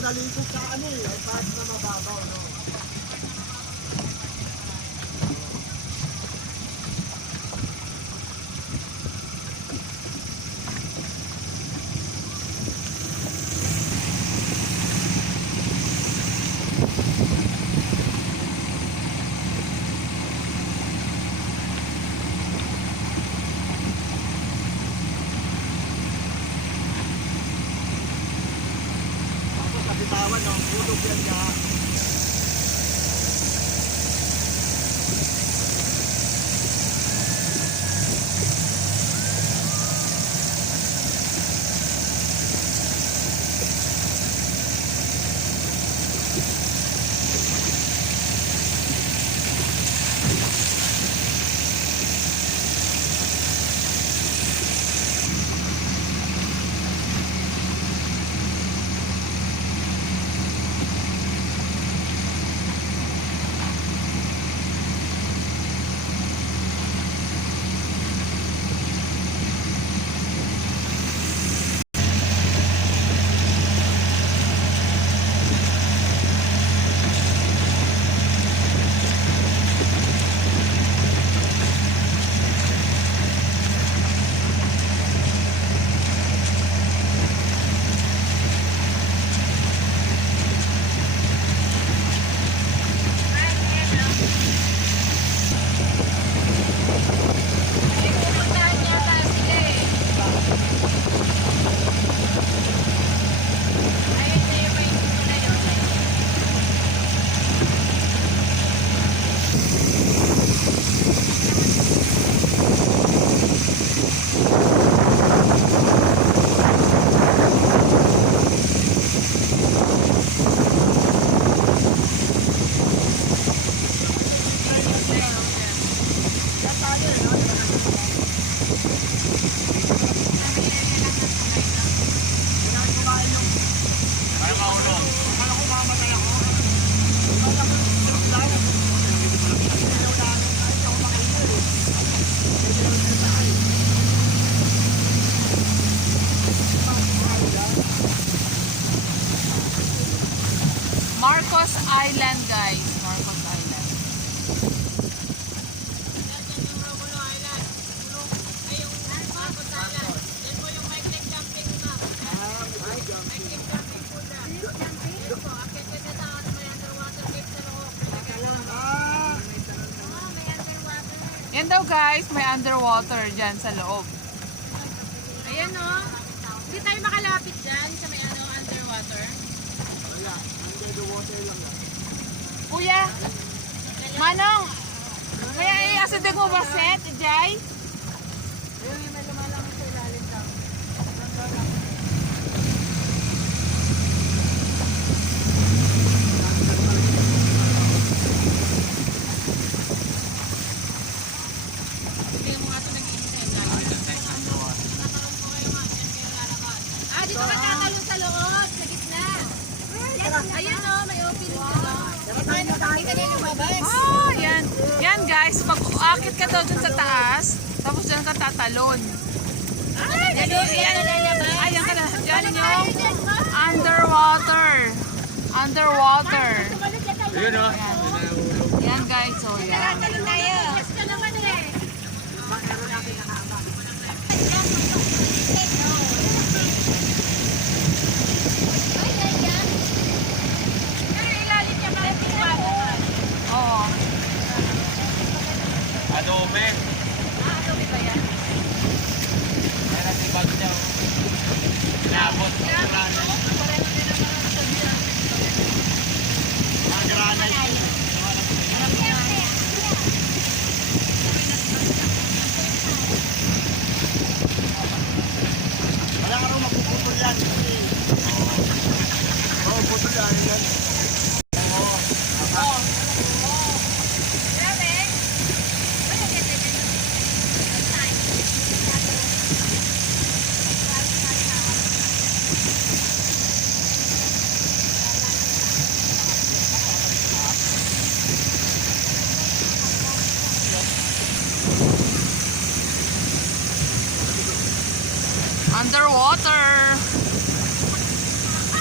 naligo sa ano eh, ay kahit na mababaw, no? Bitawan, no? Ulog yan ka. Marcos Island, guys. Marcos Island. Yan daw, guys, may underwater dyan sa loob. Ayan o. Hindi tayo makalapit dyan sa may underwater. Wala, under the water lang yan. Kuya, Manong, may asidig mo ba set, Jai? Ayun, may lumalangan sa ilalim lang. Hindi mo nga ito nag-iintay na. Ah, dito ka tatalon sa loob, sa gitna. Ayan o, may opening sa loob. Kita niyo yung babay. Oh, yan. Yan, guys, pag uakit ka daw dun sa taas, tapos dyan ka tatalon. Ayan ka na. Dyan yung underwater. Underwater. Ayun o. Yan, guys. So, yan. Talon tayo. Yes ka naman eh. Oo. Adobe. Adobe ba yan? Yan ang ibag niya. Labot ang granite. Ang granite. Wala ka rin magpuputol yan. Oo, putol yan. Underwater.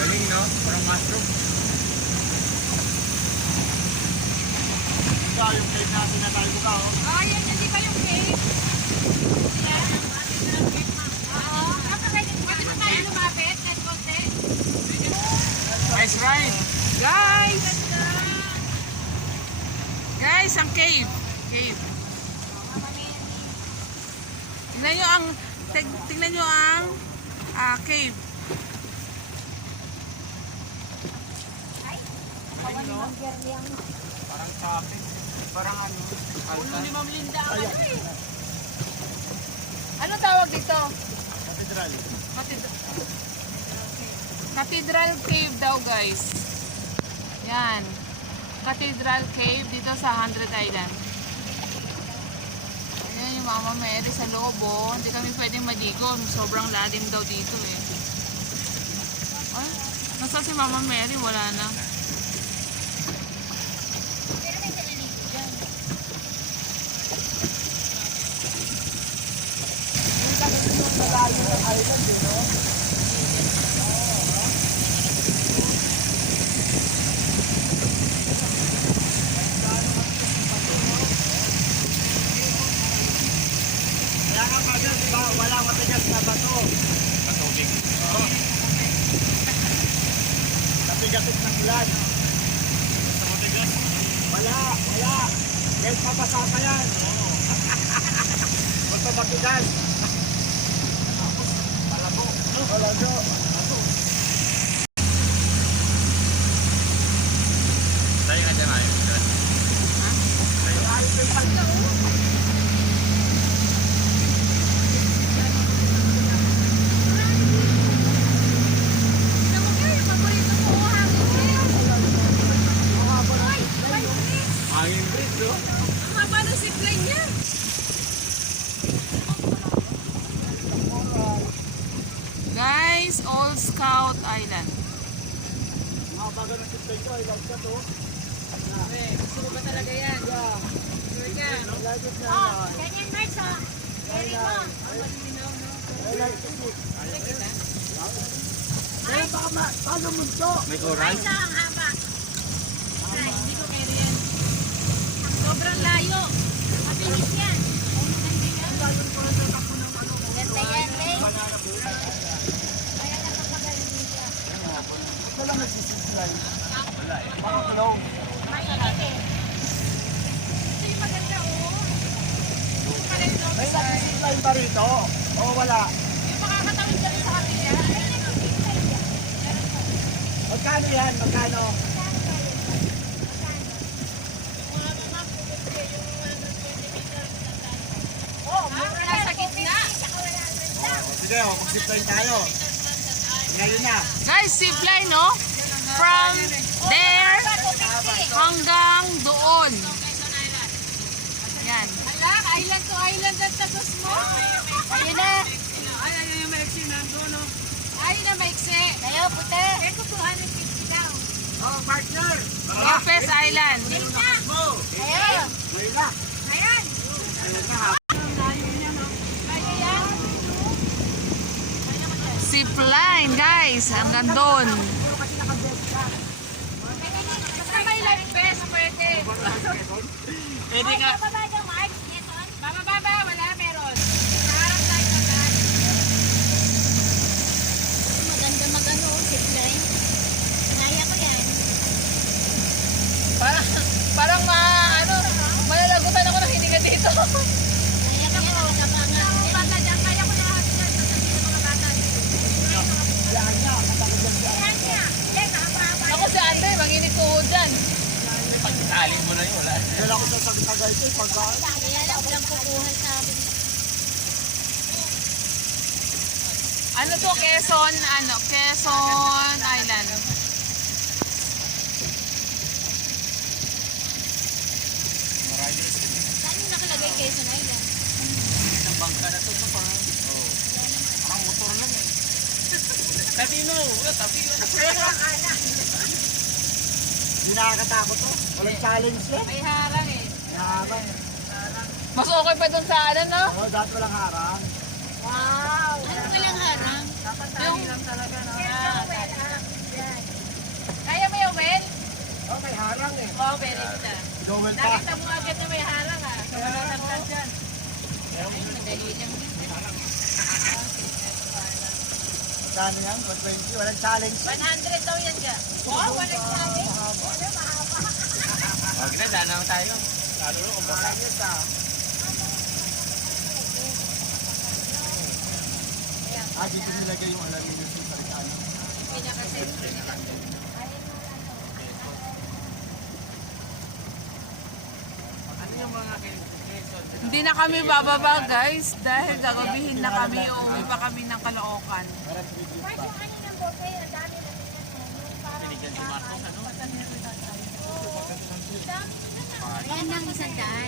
Galing, no? Parang ng mushroom. Ito yung cave na sinatay ko ka, oh. Oh, yan, hindi ba yung cake? Yan. Oo. Pwede ba tayo lumapit kahit konti? Nice ride. Guys! Guys, ang cave. Cave. Tingnan nyo ang tingnan nyo ang cave. Parang sabi. Parang ano. Ulo ni Ma'am Linda ang ano eh. Ano tawag dito? Cathedral. Cathedral Cave daw, guys. Yan. Cathedral Cave dito sa 100 Island. Ayan yung Mama Mary sa loob, oh. Hindi kami pwedeng maligo. Sobrang lalim daw dito, eh. Ay, nasa si Mama Mary? Wala na. Kaya nga pa dyan, diba? Wala matigas na bato. Patubig. Oo. Napigasit ng ulan. Basta matigas? Wala. Kahit mabasa pa yan. Basta matigas. Malabo. Malabo. Tayo ka dyan ngayon. Hangin bridge, oh. Ang haba ng zipline niya. Guys, Old Scout Island. Mga bago ng sipay ko, ilaw ka to. Gusto mo ba talaga yan? Sure ka? Lagit na Oh, ganyan Max ha. Very mo. Ang malinaw, no? Kaya paano munto? May coral? Ay, ang haba. Ay, hindi ko kaya yan. Sobrang layo. Mabilis yan. Ganda yan, Ray. Kaya napapagaling siya. Ito lang nagsisislay. Wala eh. Parang tulong. Mainit eh. Ito yung maganda, oh. Yung pala yung May lobster. nagsisislay ba rito? O wala? Yung makakatawid ka rin sa kapilya. Ay, nag-zipline yan. Magkano yan? Magkano? Nasa gitna. Sige, mag-zipline tayo. Ngayon na. Guys, zipline, no? From there hanggang doon. Yan. Ala, island to island at tagos mo. Ayun na. Ay, yung maiksi na doon, no? Ayun na, maiksi. Tayo, puti. Eh, kung 250 daw. Oh, partner! Lopez Island. Ayun na. Mo! Ayun. Ngayon na. Ayan. Ngayon na ha. Kaya yan. Zipline, guys. Hanggang doon. Basta may life vest, pwede. Pwede ka. Bababa daw, Mark. Bababa, wala, meron. Harap tayo sa taas. Maganda magano, zipline. Kaya ko yan. Parang malalagutan ako ng hininga dito. Kaya ko yan. Bata dyan, kaya ko lahat dyan. Basta hindi na mga bata. Yan niya. Kaya niya. Yan, nakapapa. Ako si Ate, manginig ko dyan. Pagkatalin mo na yun. Wala ko sa sagtagay ito. Pagka... Kaya lang walang kukuhan sa akin. Ano to? Quezon Island. Saan yung nakalagay kayo sa Island? Ang bangka na ito. Parang motor lang eh. Tabi mo. Tabi mo. Hindi nakakatakot to. Walang challenge eh. May harang eh. Harang. Mas okay pa dun sa no? Oo, dati walang harang. Wow! Ano walang harang? Dapat tayo lang talaga. No? harang eh. Oh, very good ah. Dowel pa. Nakita mo agad na may harang ah. Wala nagtan dyan. Ay, madali lang din. Kano yan? 120? Walang challenge. 100 daw yan dyan. Oh, walang sabi. Huwag na, danaw tayo. Lalo na kung bakit ah. Dito nilagay yung aluminum sa rekano. Pinaka-sentro nila. Ano yung mga keson? Hindi na kami bababa guys dahil gagabihin na kami o uwi pa kami ng Caloocan. Parang review pa. Binigyan si Marcos, ano? Yan ng 100.